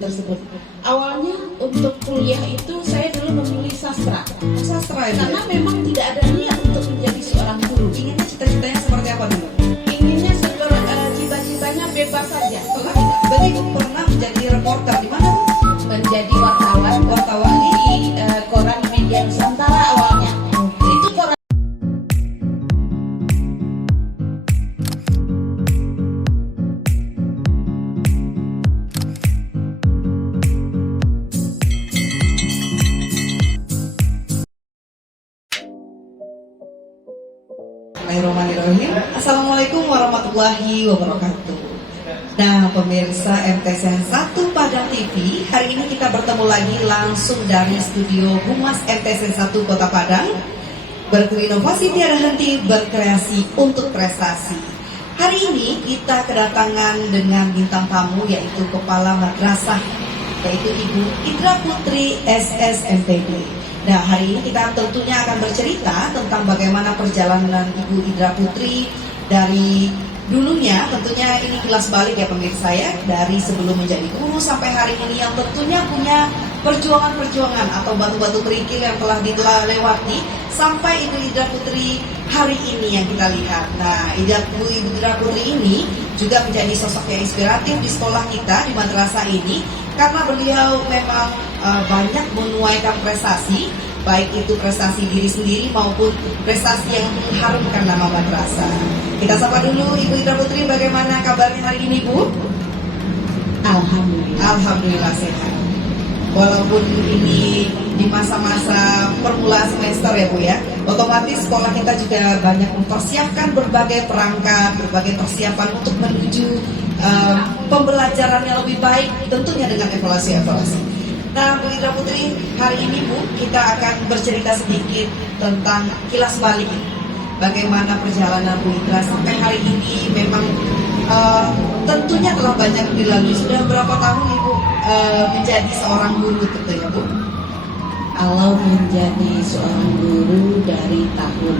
tersebut. Awalnya untuk kuliah itu saya dulu memilih sastra. Sastra ya? Karena memang tidak ada niat untuk menjadi seorang guru. Inginnya cita-citanya seperti apa dulu? Inginnya cita-citanya bebas saja. Berarti Ibu pernah menjadi reporter di mana? Menjadi wartawan di koran Media Nusantara awalnya. Itu koran. Bismillahirrahmanirrahim. Assalamualaikum warahmatullahi wabarakatuh. Nah, pemirsa MTSN 1 Padang TV, hari ini kita bertemu lagi langsung dari studio Humas MTSN 1 Kota Padang. Berinovasi tiada henti, berkreasi untuk prestasi. Hari ini kita kedatangan dengan bintang tamu yaitu Kepala Madrasah, yaitu Ibu Idra Putri SSMPD. Nah, hari ini kita tentunya akan bercerita tentang bagaimana perjalanan Ibu Idra Putri dari dulunya. Tentunya ini kilas balik ya pemirsa ya, dari sebelum menjadi guru sampai hari ini yang tentunya punya perjuangan-perjuangan atau batu-batu kerikil yang telah dilewati sampai Ibu Idra Putri hari ini yang kita lihat. Nah, Ibu Idra Putri ini juga menjadi sosok yang inspiratif di sekolah kita, di madrasah ini, karena beliau memang banyak menuaikan prestasi, baik itu prestasi diri sendiri maupun prestasi yang mengharumkan nama madrasah. Kita sapa dulu Ibu Idra Putri, bagaimana kabarnya hari ini, Bu? Alhamdulillah. Alhamdulillah sehat. Walaupun ini di masa-masa permulaan semester ya Bu ya, otomatis sekolah kita juga banyak mempersiapkan berbagai perangkat, berbagai persiapan untuk menuju pembelajaran yang lebih baik, tentunya dengan evaluasi-evaluasi. Nah, Bu Idra Putri, hari ini Bu, kita akan bercerita sedikit tentang kilas balik. Bagaimana perjalanan Bu Idra sampai hari ini, memang tentunya telah banyak dilalui. Sudah berapa tahun Ibu menjadi seorang guru tentunya Bu? Kalau menjadi seorang guru dari tahun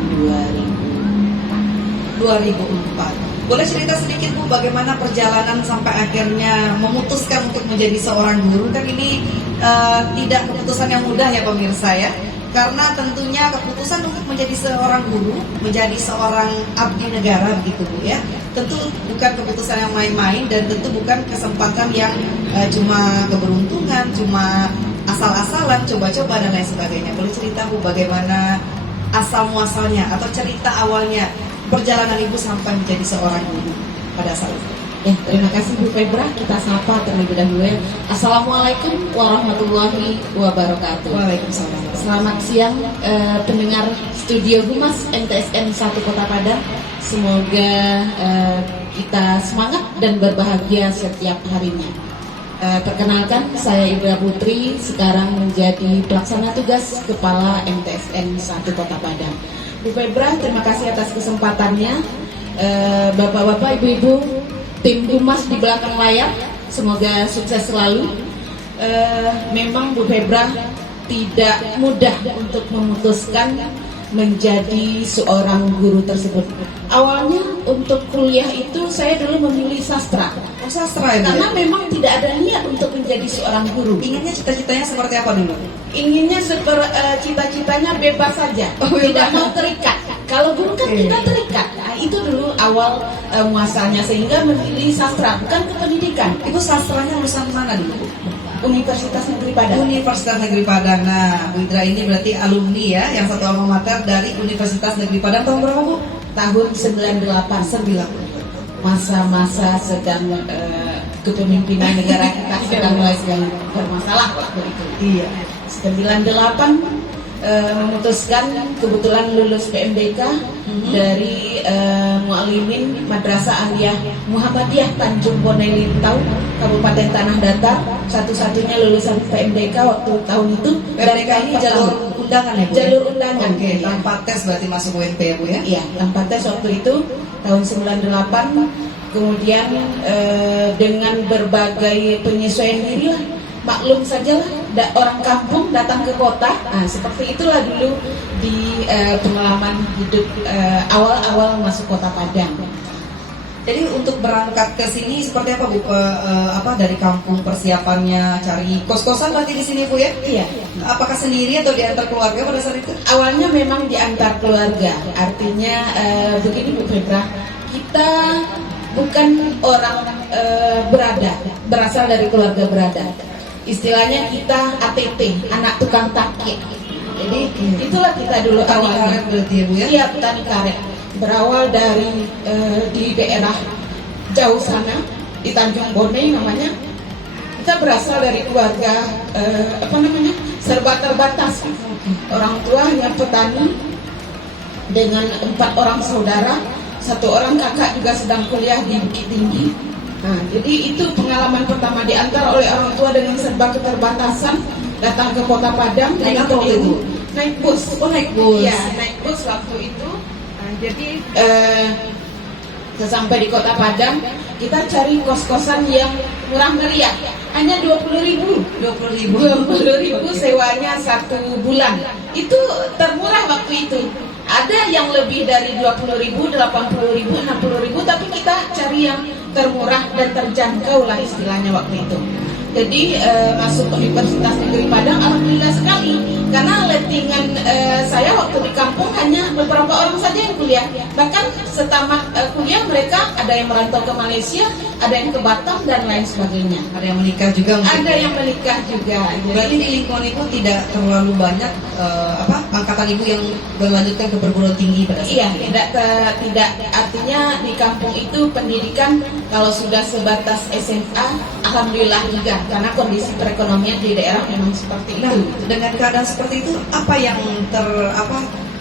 2004. Boleh cerita sedikit Bu, bagaimana perjalanan sampai akhirnya memutuskan untuk menjadi seorang guru? Kan ini tidak keputusan yang mudah ya pemirsa ya. Karena tentunya keputusan untuk menjadi seorang guru, menjadi seorang abdi negara begitu Bu ya, tentu bukan keputusan yang main-main dan tentu bukan kesempatan yang cuma keberuntungan, cuma asal-asalan, coba-coba dan lain sebagainya. Boleh cerita Bu bagaimana asal muasalnya atau cerita awalnya perjalanan Ibu sampai menjadi seorang guru pada saat itu? Ya, terima kasih Bu Febra. Kita sapa terlebih dahulu ya. Assalamualaikum warahmatullahi wabarakatuh. Waalaikumsalam. Selamat siang pendengar studio Humas MTSN 1 Kota Padang. Semoga kita semangat dan berbahagia setiap harinya. Perkenalkan, saya Idra Putri, sekarang menjadi pelaksana tugas Kepala MTSN 1 Kota Padang. Bu Febra, terima kasih atas kesempatannya. Bapak-bapak, ibu-ibu, tim Humas di belakang layar, semoga sukses selalu. Memang Bu Febra tidak mudah untuk memutuskan menjadi seorang guru tersebut. Awalnya untuk kuliah itu saya dulu memilih sastra. Oh, sastra ya? Karena memang tidak ada niat untuk menjadi seorang guru. Inginnya cita-citanya seperti apa dulu? Inginnya cita-citanya bebas saja, tidak mau terikat. Kalau guru kan kita terikat. Nah, itu dulu awal muasalnya, sehingga memilih sastra, bukan ke pendidikan. Ibu sastranya lulusan mana dulu? Universitas Negeri Padang. Universitas Negeri Padang. Nah, Bu Idra ini berarti alumni ya, yang satu alma mater dari Universitas Negeri Padang. Tahun berapa Bu? Tahun 98. Masa-masa sedang kepemimpinan negara kita sedang mulai bermasalah waktu itu. Iya. 98 memutuskan, kebetulan lulus PMDK dari Muallimin Madrasah Aliyah Muhammadiyah Tanjung Bonelintau, Kabupaten Tanah Datar, satu-satunya lulusan PMDK waktu tahun itu. PMDK ini jalur undangan ya Bu? Jalur undangan. Oke, tanpa tes berarti masuk UNP ya Bu ya? Iya, tanpa tes waktu itu tahun 98. Kemudian dengan berbagai penyesuaian diri lah, maklum sajalah orang kampung datang ke kota. Nah, seperti itulah dulu di pengalaman hidup awal-awal masuk Kota Padang. Jadi untuk berangkat ke sini seperti apa Bu? Dari kampung persiapannya cari kos-kosan berarti di sini Bu ya? Iya. Apakah sendiri atau diantar keluarga pada saat itu? Awalnya memang diantar keluarga, artinya begini Bu Petra, kita bukan orang berasal dari keluarga berada. Istilahnya kita ATT, anak tukang takik. Jadi itulah kita dulu Petani awalnya. karet berarti ya Bu ya? Iya, petani karet. Berawal dari di daerah jauh sana, di Tanjung Bone namanya. Kita berasal dari keluarga serba terbatas. Orang tua hanya petani dengan 4 orang saudara, 1 orang kakak juga sedang kuliah di Bukit Tinggi. Nah, jadi itu pengalaman pertama diantar oleh orang tua dengan serba keterbatasan, datang ke Kota Padang Naik dengan apa waktu itu? naik bus. Oh, naik bus. Iya, naik bus waktu itu. Nah, jadi sampai di Kota Padang, kita cari kos-kosan yang murah meriah, hanya 20.000. 20.000 sewanya 1 bulan. Itu termurah waktu itu. Ada yang lebih dari 20.000, 80.000, 60.000, tapi kita cari yang termurah dan terjangkau lah istilahnya waktu itu. Jadi masuk Universitas Negeri Padang, alhamdulillah sekali. Karena lettingan saya waktu di kampung hanya beberapa orang saja yang kuliah. Bahkan setamat kuliah mereka ada yang merantau ke Malaysia, ada yang ke Batam dan lain sebagainya. Ada yang menikah juga mungkin? Ada yang menikah juga. Berarti di lingkungan itu tidak terlalu banyak angkatan ibu yang melanjutkan ke perguruan tinggi pada saat Iya, itu? tidak artinya di kampung itu pendidikan kalau sudah sebatas SMA, alhamdulillah juga karena kondisi perekonomian di daerah memang seperti Nah, itu. dengan keadaan seperti itu, apa yang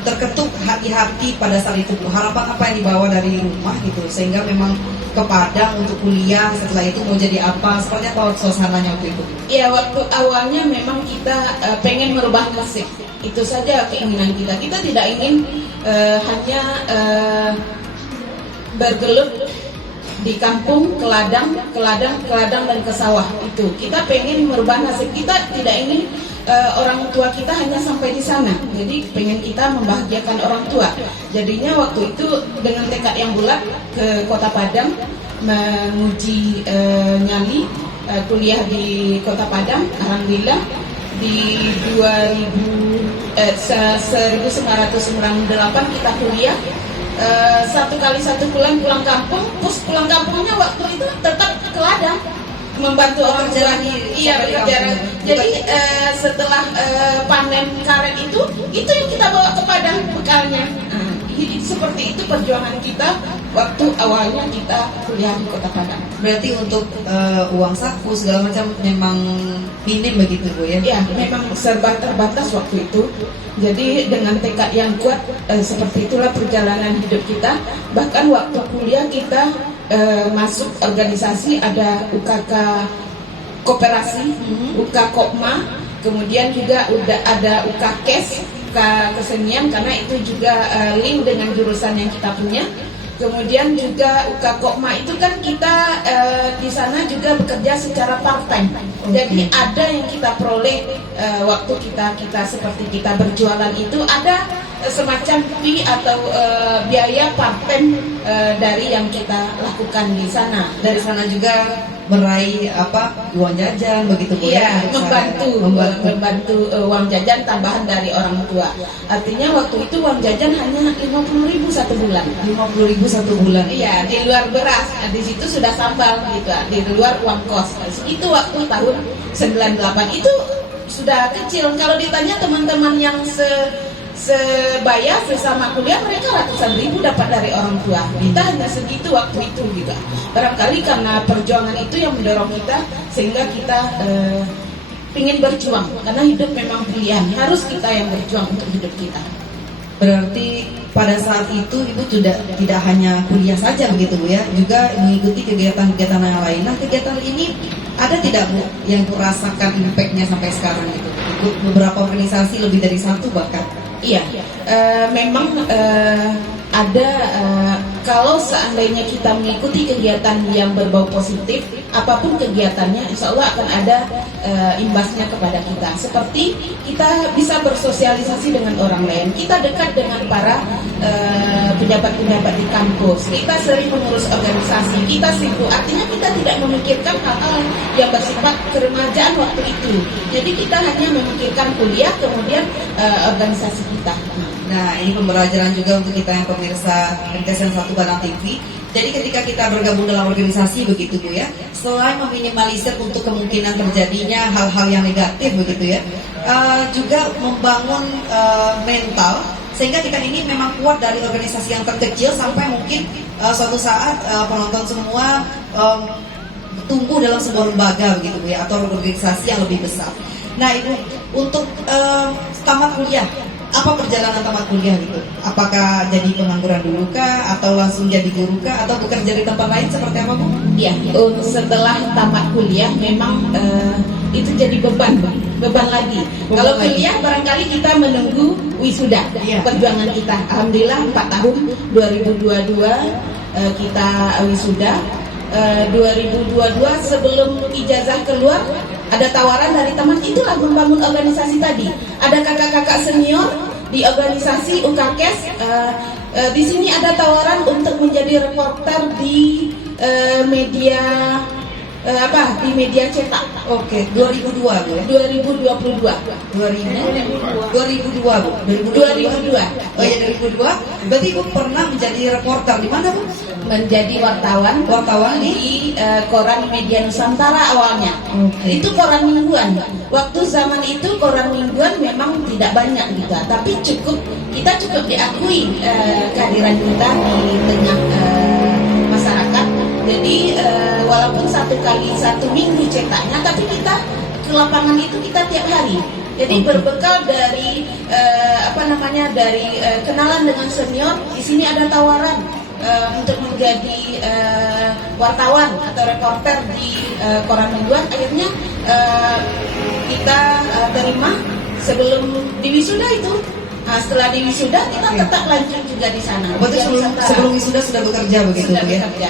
terketuk hati-hati pada saat itu Bu? Harapan apa yang dibawa dari rumah gitu sehingga memang ke Padang untuk kuliah, setelah itu mau jadi apa? Seperti apa suasananya waktu itu? Ya, waktu awalnya memang kita pengen merubah nasib. Itu saja keinginan kita. Kita tidak ingin hanya bergelut di kampung, ke ladang dan ke sawah. Itu kita pengen merubah nasib. Kita tidak ingin orang tua kita hanya sampai di sana. Jadi pengen kita membahagiakan orang tua. Jadinya waktu itu dengan tekad yang bulat ke Kota Padang menguji nyali kuliah di Kota Padang. Alhamdulillah di 1998 kita kuliah. 1 kali 1 bulan pulang kampung, terus pulang kampungnya waktu itu tetap ke ladang membantu orang tua. Iya, bekerja. Jadi setelah panen karet itu yang kita bawa ke Padang bekalnya. Seperti itu perjuangan kita waktu awalnya kita kuliah di Kota Padang. Berarti untuk uang saku segala macam memang minim begitu Bu ya? Ya, memang serba terbatas waktu itu. Jadi dengan tekad yang kuat, seperti itulah perjalanan hidup kita. Bahkan waktu kuliah kita masuk organisasi, ada UKK Koperasi, UK Kopma, kemudian juga udah ada UKKes, UK Kesenian, karena itu juga link dengan jurusan yang kita punya. Kemudian juga UK Kopma itu kan kita di sana juga bekerja secara part time. Jadi ada yang kita peroleh waktu kita seperti kita berjualan itu ada semacam fee atau biaya part time dari yang kita lakukan di sana. Dari sana juga meraih uang jajan begitu Bu Iya, ya? membantu uang jajan tambahan dari orang tua. Artinya waktu itu uang jajan hanya 50.000 1 bulan. 50.000 1 bulan. Iya, di luar beras. Nah, di situ sudah sambal gitu, di luar uang kos. Itu waktu tahun 98 itu sudah kecil. Kalau ditanya teman-teman yang sebaya sesama kuliah, mereka ratusan ribu dapat dari orang tua. Kita hanya segitu waktu itu juga. Barangkali karena perjuangan itu yang mendorong kita sehingga kita ingin berjuang. Karena hidup memang pilihan. Harus kita yang berjuang untuk hidup kita. Berarti pada saat itu Ibu tidak hanya kuliah saja begitu Bu ya, juga mengikuti kegiatan-kegiatan yang lain. Nah, kegiatan ini ada tidak Bu yang Bu rasakan impact-nya sampai sekarang gitu? Ikut beberapa organisasi lebih dari 1 bahkan. Iya, memang ada kalau seandainya kita mengikuti kegiatan yang berbau positif, apapun kegiatannya, insya Allah akan ada imbasnya kepada kita. Seperti kita bisa bersosialisasi dengan orang lain, kita dekat dengan para pejabat-pejabat di kampus, kita sering mengurus organisasi, kita sibuk, artinya kita tidak memikirkan hal-hal yang bersifat keremajaan waktu itu. Jadi kita hanya memikirkan kuliah, kemudian organisasi kita. Nah, ini pembelajaran juga untuk kita yang pemirsa MTSN 1 Padang TV. Jadi ketika kita bergabung dalam organisasi begitu Bu ya, selain meminimalisir untuk kemungkinan terjadinya hal-hal yang negatif begitu ya, juga membangun mental sehingga kita ini memang kuat dari organisasi yang terkecil sampai mungkin suatu saat penonton semua tumbuh dalam sebuah lembaga begitu Bu ya, atau organisasi yang lebih besar. Nah Ibu, untuk tamat kuliah, apa perjalanan tamat kuliah gitu? Apakah jadi pengangguran dulu kah, atau langsung jadi guru kah, atau bekerja di tempat lain seperti apa Bu? Iya, setelah tamat kuliah memang itu jadi beban lagi. Kalau kuliah barangkali kita menunggu wisuda, perjuangan kita. Alhamdulillah 4 tahun, 2022 kita wisuda. 2022 sebelum ijazah keluar ada tawaran dari teman, itulah membangun organisasi tadi. Ada kakak-kakak senior di organisasi UKKES. Di sini ada tawaran untuk menjadi reporter di media di media cetak. Oke, 2002 Bu ya? 2022. 2002 Bu? 2002. Oh ya 2002. Berarti Ibu pernah menjadi reporter di mana Bu? Menjadi wartawan di koran Media Nusantara awalnya. Itu koran mingguan. Waktu zaman itu koran mingguan memang tidak banyak gitu, tapi kita cukup diakui kehadiran kita di tengah masyarakat. Jadi walaupun 1 kali 1 minggu cetaknya, tapi kita ke lapangan itu kita tiap hari. Jadi berbekal dari dari kenalan dengan senior, di sini ada tawaran untuk menjadi wartawan atau reporter di koran mingguan. Akhirnya kita terima sebelum diwisuda itu. Nah, setelah diwisuda kita tetap lanjut juga di sana. Berarti sebelum wisuda sudah bekerja begitu sudah ya? Bekerja.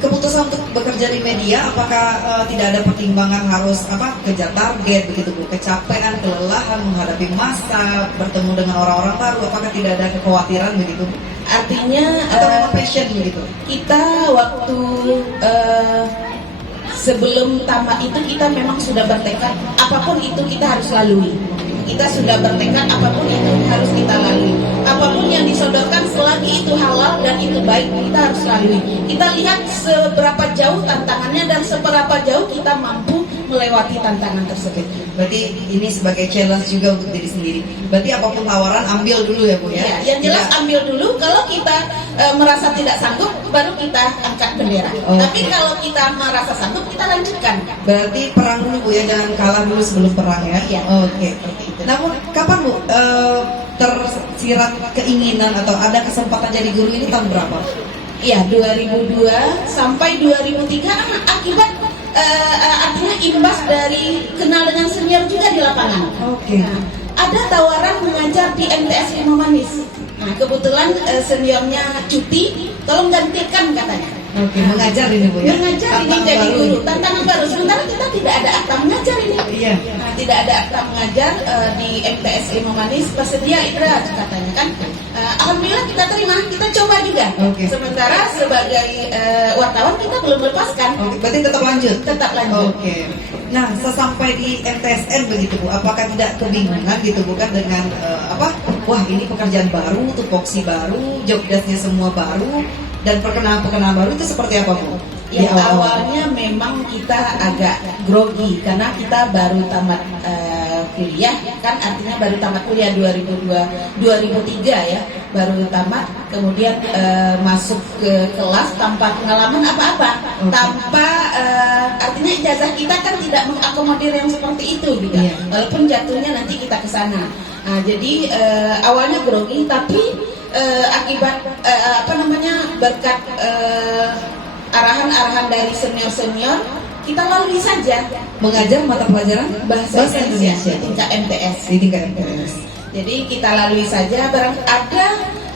Keputusan untuk bekerja di media, apakah tidak ada pertimbangan harus kejar target begitu Bu? Kecapean, kelelahan menghadapi masa, bertemu dengan orang-orang baru, apakah tidak ada kekhawatiran begitu? Artinya atau memang passion begitu? Kita waktu sebelum tamat itu kita memang sudah bertekad apapun itu kita harus lalui. Kita sudah bertekad apapun itu harus kita lalui. Apapun yang disodorkan selagi itu halal dan itu baik, kita harus lalui. Kita lihat seberapa jauh tantangannya dan seberapa jauh kita mampu melewati tantangan tersebut. Berarti ini sebagai challenge juga untuk diri sendiri. Berarti apapun tawaran ambil dulu ya Bu ya? Ya, yang jelas ambil dulu. Kalau kita merasa tidak sanggup, baru kita angkat bendera. Tapi kalau kita merasa sanggup, kita lanjutkan. Berarti perang dulu Bu ya, jangan kalah dulu sebelum perang ya? Ya. Oke. Namun kapan Bu tersirat keinginan atau ada kesempatan jadi guru ini tahun berapa? Iya, 2002 sampai 2003 akibat artinya imbas dari kenal dengan senior juga di lapangan. Oke. Nah, ada tawaran mengajar di MTS Imam Manis. Nah, kebetulan seniornya cuti, tolong gantikan katanya. Oke, mengajar ini Bu ya? Mengajar ini jadi guru, tantangan baru. Sementara kita tidak ada akta mengajar ini. Iya. Nah, tidak ada akta mengajar di MTS Imam Manis, bersedia Indra katanya kan. Alhamdulillah kita terima, kita coba juga. Sementara sebagai wartawan kita belum lepaskan. Berarti tetap lanjut? Tetap lanjut. Nah, sesampai di MTSN begitu Bu, apakah tidak kebingungan gitu bukan dengan wah ini pekerjaan baru, tupoksi baru, job desk-nya semua baru, dan perkenalan baru itu seperti apa Bu? Ya awalnya memang kita agak grogi karena kita baru tamat kuliah, kan artinya baru tamat kuliah 2003 ya, baru tamat, kemudian masuk ke kelas tanpa pengalaman apa-apa, tanpa artinya ijazah kita kan tidak mengakomodir yang seperti itu gitu. Walaupun jatuhnya nanti kita ke sana. Nah, jadi awalnya grogi, tapi akibat berkat arahan-arahan dari senior-senior, kita lalui saja. Mengajar mata pelajaran bahasa Indonesia di tingkat MTS. Di tingkat MTS. Jadi kita lalui saja. Barang ada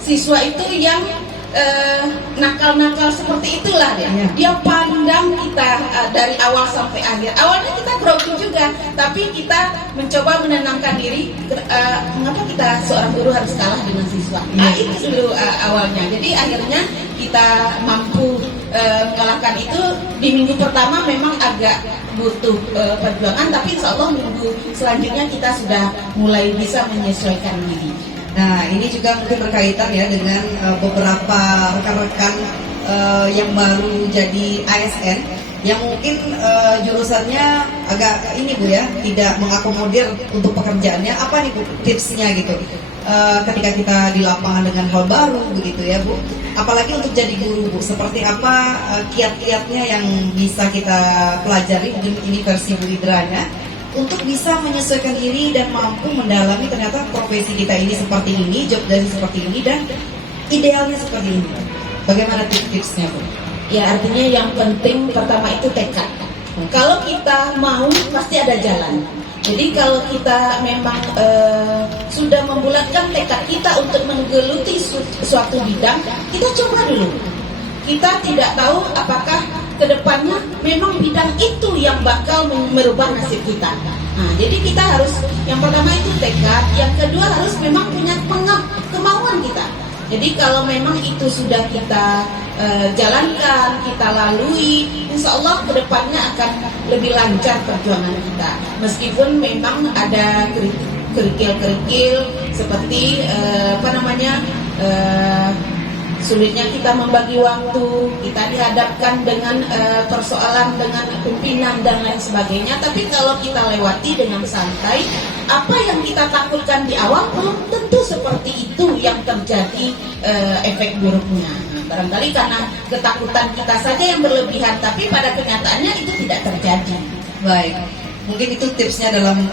siswa itu yang nakal-nakal seperti itulah dia. Iya. Dia pandang kita dari awal sampai akhir. Awalnya kita grogi juga, tapi kita mencoba menenangkan diri. Mengapa kita seorang guru harus kalah dengan siswa? Itu dulu awalnya. Jadi akhirnya kita mampu mengalahkan itu. Di minggu pertama memang agak butuh perjuangan, tapi insya Allah minggu selanjutnya kita sudah mulai bisa menyesuaikan diri. Nah, ini juga mungkin berkaitan ya dengan beberapa rekan-rekan yang baru jadi ASN yang mungkin jurusannya agak ini Bu ya, tidak mengakomodir untuk pekerjaannya. Apa nih Bu tipsnya gitu? Ketika kita di lapangan dengan hal baru begitu ya Bu. Apalagi untuk jadi guru Bu, seperti apa kiat-kiatnya yang bisa kita pelajari, mungkin ini versi Bu Idranya, untuk bisa menyesuaikan diri dan mampu mendalami ternyata profesi kita ini seperti ini, job desk seperti ini, dan idealnya seperti ini. Bagaimana tips-tipsnya Bu? Ya, artinya yang penting pertama itu tekad. Kalau kita mau pasti ada jalan. Jadi kalau kita memang sudah membulatkan tekad kita untuk menggeluti suatu bidang, kita coba dulu. Kita tidak tahu apakah kedepannya memang bidang itu yang bakal merubah nasib kita. Nah, jadi kita harus, yang pertama itu tekad, yang kedua harus memang punya kemauan kita. Jadi kalau memang itu sudah kita jalankan, kita lalui, insya Allah kedepannya akan lebih lancar perjuangan kita. Meskipun memang ada kerikil-kerikil seperti sulitnya kita membagi waktu, kita dihadapkan dengan persoalan dengan pimpinan dan lain sebagainya. Tapi kalau kita lewati dengan santai, apa yang kita takutkan di awal belum tentu seperti itu yang terjadi efek buruknya. Barangkali karena ketakutan kita saja yang berlebihan, tapi pada kenyataannya itu tidak terjadi. Baik, mungkin itu tipsnya dalam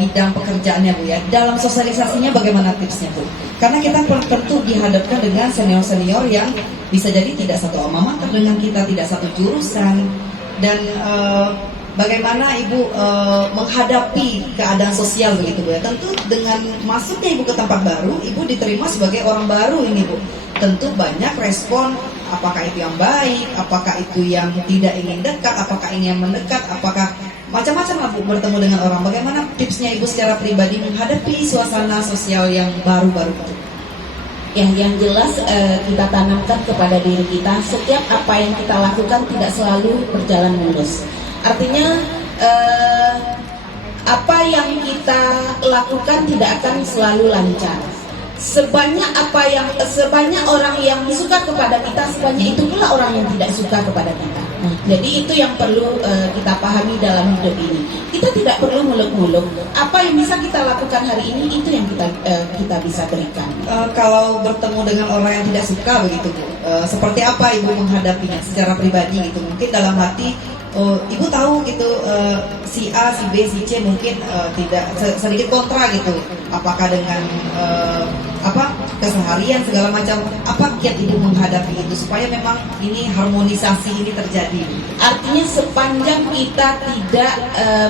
bidang pekerjaannya Bu ya. Dalam sosialisasinya bagaimana tipsnya Bu? Karena kita tentu dihadapkan dengan senior-senior yang bisa jadi tidak satu alma mater dengan kita, tidak satu jurusan. Dan bagaimana Ibu menghadapi keadaan sosial begitu Bu ya? Tentu dengan masuknya Ibu ke tempat baru, Ibu diterima sebagai orang baru ini Bu. Tentu banyak respon, apakah itu yang baik, apakah itu yang tidak ingin dekat, apakah ingin mendekat, apakah macam-macam lah Bu bertemu dengan orang. Bagaimana tipsnya Ibu secara pribadi menghadapi suasana sosial yang baru-baru itu? Yang jelas kita tanamkan kepada diri kita, setiap apa yang kita lakukan tidak selalu berjalan mulus. Artinya apa yang kita lakukan tidak akan selalu lancar. Sebanyak orang yang suka kepada kita, sebanyak itu pula orang yang tidak suka kepada kita. Jadi itu yang perlu kita pahami dalam hidup ini. Kita tidak perlu muluk-muluk. Apa yang bisa kita lakukan hari ini, itu yang kita bisa berikan. Kalau bertemu dengan orang yang tidak suka begitu Bu, seperti apa Ibu menghadapinya secara pribadi gitu? Mungkin dalam hati Ibu tahu gitu, si A, si B, si C mungkin tidak sedikit kontra gitu. Apakah dengan keseharian segala macam, apa kiat Ibu menghadapi itu supaya memang ini harmonisasi ini terjadi? Artinya sepanjang kita tidak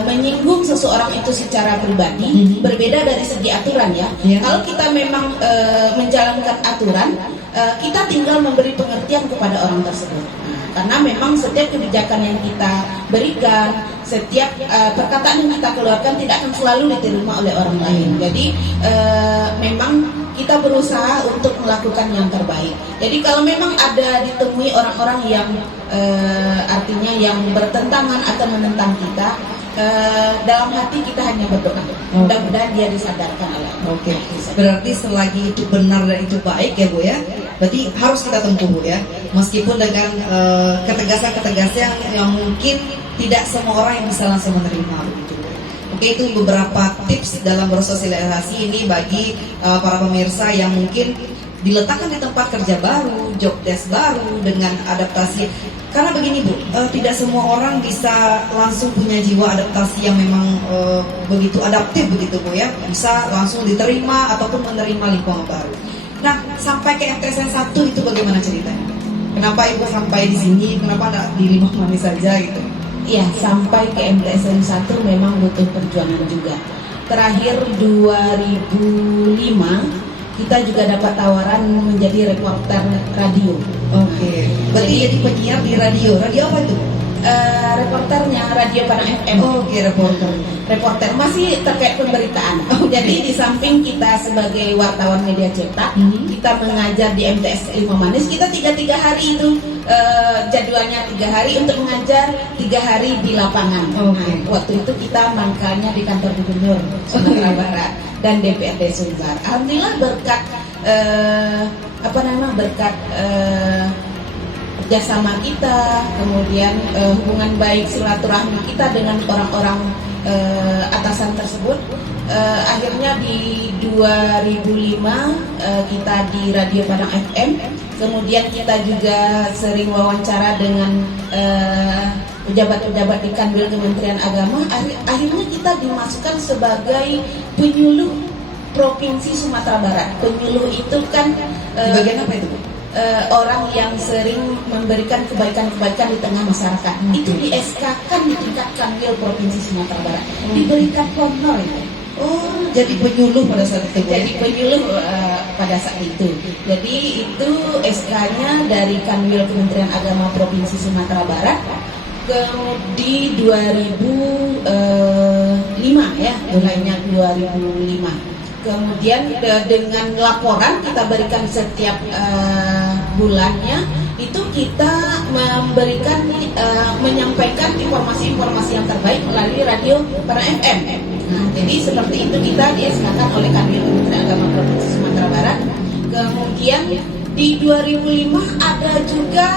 menyinggung seseorang itu secara pribadi, berbeda dari segi aturan ya. Kalau kita memang menjalankan aturan, kita tinggal memberi pengertian kepada orang tersebut. Karena memang setiap kebijakan yang kita berikan, setiap perkataan yang kita keluarkan tidak akan selalu diterima oleh orang lain. Jadi memang kita berusaha untuk melakukan yang terbaik. Jadi kalau memang ada ditemui orang-orang yang artinya yang bertentangan atau menentang kita, dalam hati kita hanya berdoa. Mudah-mudahan dia disadarkan oleh Allah. Oke. Berarti selagi itu benar dan itu baik ya Bu ya, berarti harus kita tempuh Bu ya. Meskipun dengan ketegasan-ketegasan yang mungkin tidak semua orang yang bisa langsung menerima begitu. Oke, itu beberapa tips dalam bersosialisasi ini bagi para pemirsa yang mungkin diletakkan di tempat kerja baru, job desk baru dengan adaptasi. Karena begini Bu, tidak semua orang bisa langsung punya jiwa adaptasi yang memang begitu adaptif begitu Bu ya, bisa langsung diterima ataupun menerima lingkungan baru. Nah, sampai ke MTSN 1 itu bagaimana ceritanya? Kenapa Ibu sampai di sini? Kenapa tidak di Limah Manis saja gitu? Iya, sampai ke MTSN 1 memang butuh perjuangan juga. Terakhir 2005 kita juga dapat tawaran menjadi reporter radio. Oke. Berarti jadi penyiar di radio. Radio apa itu? Reporternya Radio Padang FM. Oke, reporter. Reporter masih terkait pemberitaan. Jadi di samping kita sebagai wartawan media cetak, kita mengajar di MTS Ilmu Manis. Kita tiga hari itu jadwalnya 3 hari untuk mengajar, 3 hari di lapangan. Oke. Nah, waktu itu kita mangkalnya di kantor gubernur Sumatera Barat dan DPRD Sumbar. Alhamdulillah berkat berkat kerjasama kita, kemudian hubungan baik silaturahmi kita dengan orang-orang atasan tersebut, akhirnya di 2005 kita di Radio Padang FM, kemudian kita juga sering wawancara dengan pejabat-pejabat di Kanwil Kementerian Agama. Akhirnya kita dimasukkan sebagai penyuluh Provinsi Sumatera Barat. Penyuluh itu kan Bagian apa itu, Bu? Orang yang sering memberikan kebaikan-kebaikan di tengah masyarakat. Itu di SK-kan di tingkat Kanwil Provinsi Sumatera Barat. Diberikan honor itu. Oh, jadi penyuluh pada saat itu. Jadi penyuluh pada saat itu. Jadi itu SK-nya dari Kanwil Kementerian Agama Provinsi Sumatera Barat. Di 2005 ya, mulainya 2005. Kemudian dengan laporan kita berikan setiap bulannya, itu kita memberikan menyampaikan informasi-informasi yang terbaik melalui Radio Padang FM. Nah, jadi seperti itu kita di-SK-kan oleh Kanwil Kementerian Agama Provinsi Sumatera Barat. Kemudian di 2005 ada juga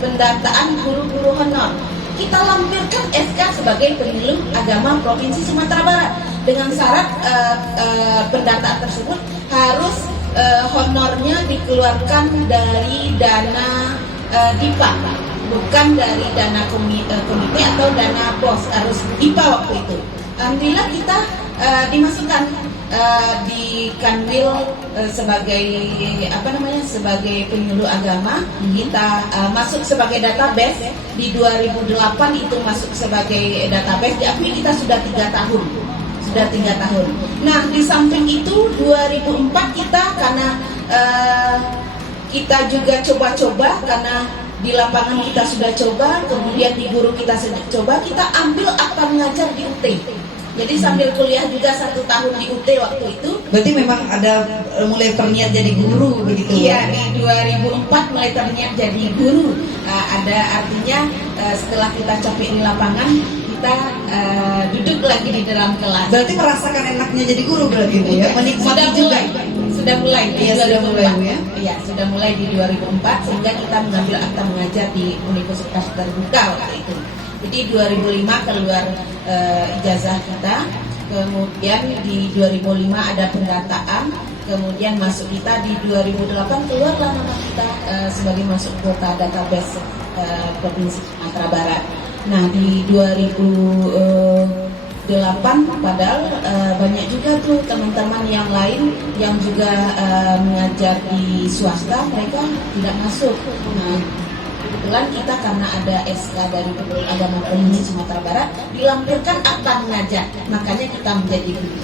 pendataan guru-guru honor. Kita lampirkan SK sebagai penyuluh agama Provinsi Sumatera Barat dengan syarat pendataan tersebut harus honornya dikeluarkan dari dana DIPA, bukan dari dana komite atau dana pos, harus DIPA waktu itu. Alhamdulillah kita dimasukkan di Kanwil sebagai sebagai penyuluh agama. Kita masuk sebagai database di 2008, itu masuk sebagai database. Diakui kita sudah 3 tahun. Nah, di samping itu 2004 kita karena kita juga coba-coba, karena di lapangan kita sudah coba, kemudian di guru kita sudah coba, kita ambil akta mengajar di UT. Jadi sambil kuliah juga 1 tahun di UT waktu itu. Berarti memang ada mulai terniat jadi guru begitu? Iya, di 2004 mulai terniat jadi guru. Ada artinya setelah kita capek di lapangan, kita duduk lagi di dalam kelas. Berarti merasakan enaknya jadi guru berarti, Bu, ya? Menikmati juga. Sudah mulai di Iya, 2004. sudah mulai, Bu, ya? Iya, sudah mulai di 2004 sehingga kita mengambil akta mengajar di Universitas Terbuka waktu itu. Jadi 2005 keluar ijazah kita, kemudian di 2005 ada pendataan, kemudian masuk kita di 2008 keluarlah nama kita sebagai masuk kuota database Provinsi Sumatera Barat. Nah, di 2008 padahal banyak juga tuh teman-teman yang lain yang juga mengajar di swasta, mereka tidak masuk. Nah, kebetulan kita karena ada SK dari Penyuluh Agama Provinsi Sumatera Barat, dilampirkan akta mengajar, makanya kita menjadi guru.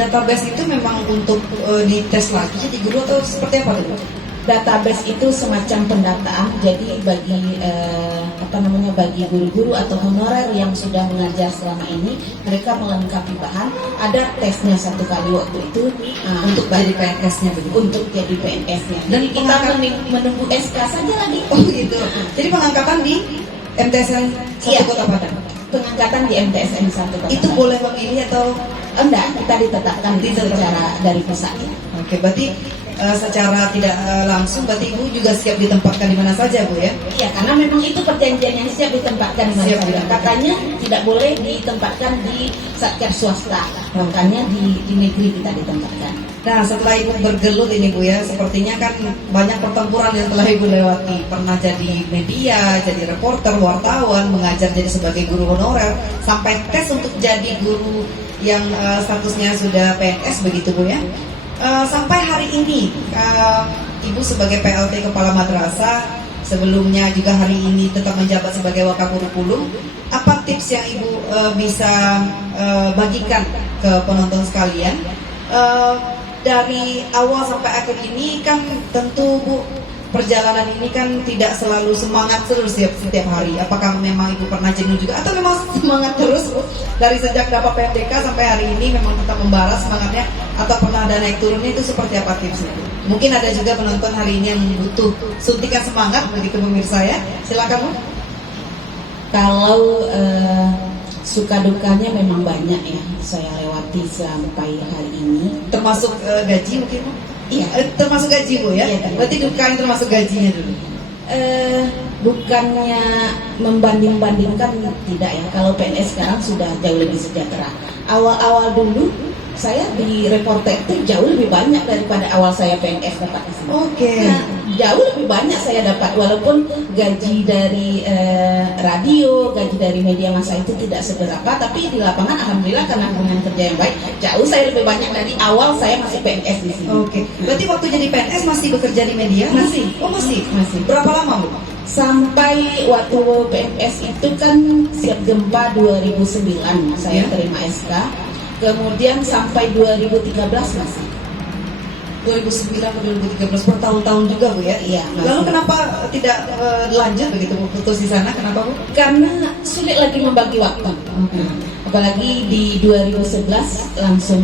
Database itu memang untuk dites lagi jadi guru atau seperti apa, Bu? Database itu semacam pendataan, jadi bagi bagi guru-guru atau honorer yang sudah mengajar selama ini, mereka melengkapi bahan, ada tesnya 1 kali waktu itu untuk jadi PNS-nya begitu. Untuk jadi PNS-nya. Dan Jadi kita menunggu SK saja lagi. Oh gitu. Jadi pengangkatan di MTSN 1 Iya. Kota Padang. Pengangkatan di MTSN 1 Kota Itu Padang. boleh memilih atau Enggak, kita ditetapkan secara dari pusat. Oke, berarti secara tidak langsung berarti Ibu juga siap ditempatkan di mana saja, Bu, ya? Iya, karena memang itu perjanjian yang siap ditempatkan di mana Siap saja. ditempatkan. Katanya tidak boleh ditempatkan di satker swasta, makanya di negeri kita ditempatkan. Nah, setelah Ibu bergelut ini, Bu, ya, sepertinya kan banyak pertempuran yang telah Ibu lewati. Pernah jadi media, jadi reporter, wartawan, mengajar jadi sebagai guru honorer, sampai tes untuk jadi guru yang statusnya sudah PNS begitu, Bu, ya. Sampai hari ini Ibu sebagai PLT Kepala Madrasah, sebelumnya juga hari ini tetap menjabat sebagai Wakapuru Pulung. Apa tips yang Ibu bisa bagikan ke penonton sekalian. Dari awal sampai akhir ini kan tentu Bu, perjalanan ini kan tidak selalu semangat terus setiap hari. Apakah memang Ibu pernah jenuh juga atau memang semangat terus Bu? Dari sejak dapat PMDK sampai hari ini memang tetap membara semangatnya atau pernah ada naik turunnya, itu seperti apa tips itu? Mungkin ada juga penonton hari ini yang butuh suntikan semangat begitu pemirsa ya. Silakan Bu. Kalau suka dukanya memang banyak ya saya lewati sampai hari ini. Termasuk gaji mungkin Bu? Iya. Termasuk gaji Bu ya? Iya, Berarti dukanya termasuk gajinya dulu. Bukannya membanding-bandingkan, tidak ya. Kalau PNS sekarang sudah jauh lebih sejahtera. Awal-awal dulu saya di reporter itu jauh lebih banyak daripada awal saya PNS dapat di sini. Oke. Nah, jauh lebih banyak saya dapat, walaupun gaji dari radio, gaji dari media massa itu tidak seberapa, tapi di lapangan alhamdulillah karena hubungan kerja yang baik, jauh saya lebih banyak dari awal saya masih PNS di sini. Oke. Berarti waktu jadi PNS masih bekerja di media? Masih. Oh masih. Masih. Berapa lama Bu? Sampai waktu PNS itu kan siap gempa 2009 saya terima SK. Kemudian sampai 2013 masih. 2009 ke 2013, bertahun-tahun juga Bu ya? Iya. Lalu kenapa tidak lanjut begitu Bu, putus di sana? Kenapa Bu? Karena sulit lagi membagi waktu. Apalagi di 2011 langsung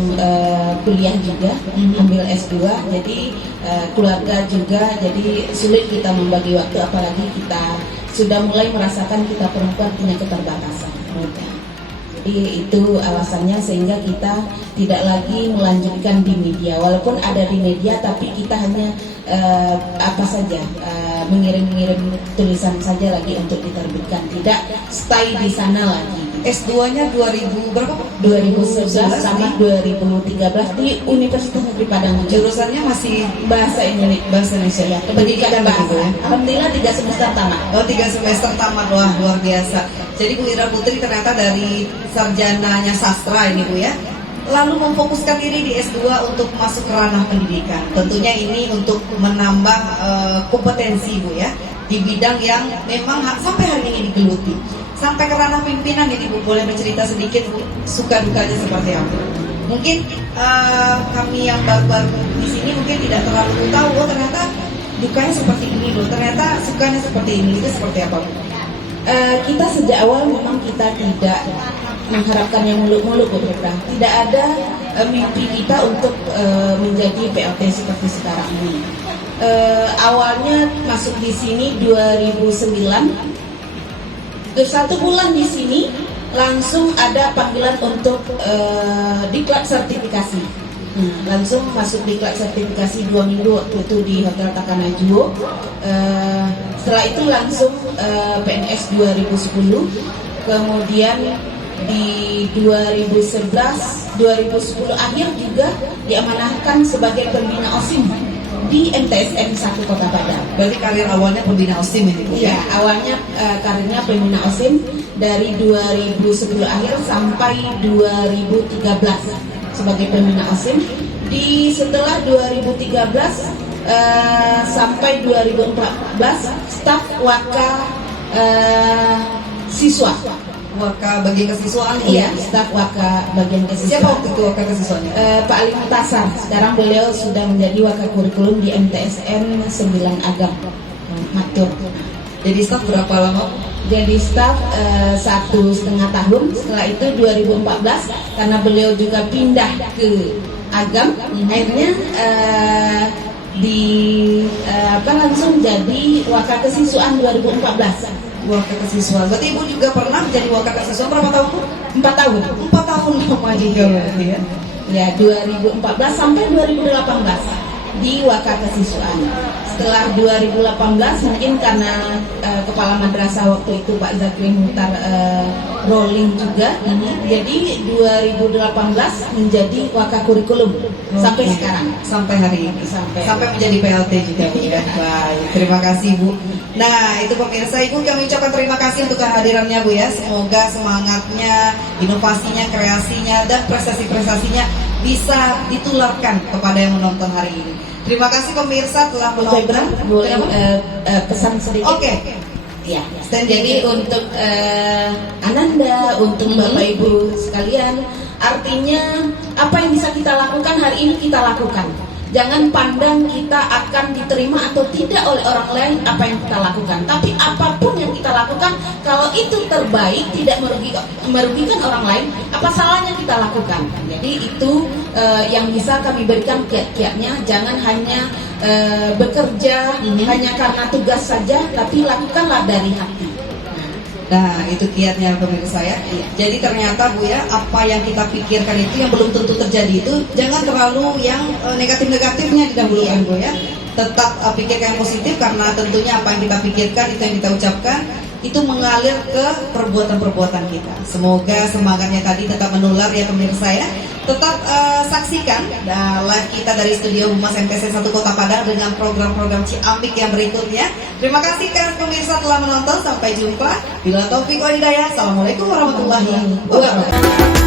kuliah juga, ambil S2, jadi keluarga juga, jadi sulit kita membagi waktu, apalagi kita sudah mulai merasakan kita perempuan punya keterbatasan. Jadi itu alasannya sehingga kita tidak lagi melanjutkan di media, walaupun ada di media tapi kita hanya mengirim-ngirim tulisan saja lagi untuk diterbitkan, tidak stay di sana lagi. S2-nya 2000 berapa? 2011 sama 2013 di Universitas Negeri Padang. Jurusannya masih Bahasa Indonesia. Ya, Pendidikan bahasa. Alhamdulillah 3 semester tamat. Oh 3 semester tamat, wah luar biasa. Jadi Bu Ira Putri ternyata dari sarjananya sastra ini Bu ya, lalu memfokuskan diri di S2 untuk masuk ke ranah pendidikan. Tentunya ini untuk menambah kompetensi Bu ya, di bidang yang memang sampai hari ini digeluti. Sampai ke ranah pimpinan, ini Bu boleh bercerita sedikit Bu, suka dukanya seperti apa? Mungkin kami yang baru-baru di sini mungkin tidak terlalu tahu, oh ternyata dukanya seperti ini loh, ternyata sukanya seperti ini, itu seperti apa Bu? Kita sejak awal memang kita tidak mengharapkan yang muluk-muluk Bu Ira. Tidak ada mimpi kita untuk menjadi PLT seperti sekarang ini. Awalnya masuk di sini 2009. 1 bulan di sini langsung ada panggilan untuk diklat sertifikasi. Langsung masuk diklat sertifikasi 2 minggu waktu itu di Hotel Takanajuo. Setelah itu langsung PNS 2010. Kemudian di 2011, 2010 akhir juga diamanahkan sebagai pembina OSIM di MTSN 1 Kota Padang. Berarti karir awalnya pembina OSIM ini Bu? Iya, awalnya karirnya pembina OSIM dari 2010 akhir sampai 2013 sebagai pembina OSIM. Setelah 2013 sampai 2014 staf Waka siswa. Waka bagian kesiswaan Bu? Iya, staf Waka bagian kesiswaan. Siapa waktu itu Waka kesiswaannya? Pak Ali Muhtasar. Sekarang beliau sudah menjadi Waka Kurikulum di MTSN 9 Agam Matur. Jadi staf berapa lama? Jadi staf 1,5 tahun. Setelah itu 2014 karena beliau juga pindah ke Agam, akhirnya langsung jadi Waka Kesiswaan 2014. Waka kesiswaan. Berarti Ibu juga pernah menjadi Waka kesiswaan berapa tahun Bu? 4 tahun. 4 tahun lama juga berarti ya. Ya, 2014 sampai 2018 di Waka Kesiswaan. Setelah 2018 mungkin karena kepala madrasah waktu itu Pak Zakri Muhtar rolling juga, jadi 2018 menjadi Waka Kurikulum sampai sekarang, sampai hari ini, sampai menjadi PLT juga Bu ya. Baik, terima kasih Bu. Nah itu pemirsa, Ibu kami ucapkan terima kasih untuk kehadirannya Bu ya. Semoga semangatnya, inovasinya, kreasinya, dan prestasi-prestasinya bisa ditularkan kepada yang menonton hari ini. Terima kasih pemirsa telah menonton. Boleh pesan sedikit? Oke. Ya, jadi untuk Ananda, untuk Bapak Ibu sekalian, Artinya apa yang bisa kita lakukan hari ini kita lakukan. Jangan pandang kita akan diterima atau tidak oleh orang lain apa yang kita lakukan. Tapi apapun yang kita lakukan, kalau itu terbaik, tidak merugikan orang lain, apa salahnya kita lakukan. Jadi itu yang bisa kami berikan kiat-kiatnya. Jangan hanya bekerja hanya karena tugas saja, tapi lakukanlah dari hati. Nah, itu kiatnya pemirsa ya. Jadi ternyata Bu ya, apa yang kita pikirkan itu yang belum tentu terjadi itu jangan terlalu yang negatif-negatifnya didahulukan Bu ya. Tetap pikirkan yang positif, karena tentunya apa yang kita pikirkan itu yang kita ucapkan itu mengalir ke perbuatan-perbuatan kita. Semoga semangatnya tadi tetap menular ya pemirsa ya. Tetap saksikan live kita dari studio Humas MTSN 1 Kota Padang dengan program-program Ciamik yang berikutnya. Terima kasih kan pemirsa telah menonton. Sampai jumpa. Bila taufik wal hidayah. Assalamualaikum warahmatullahi wabarakatuh.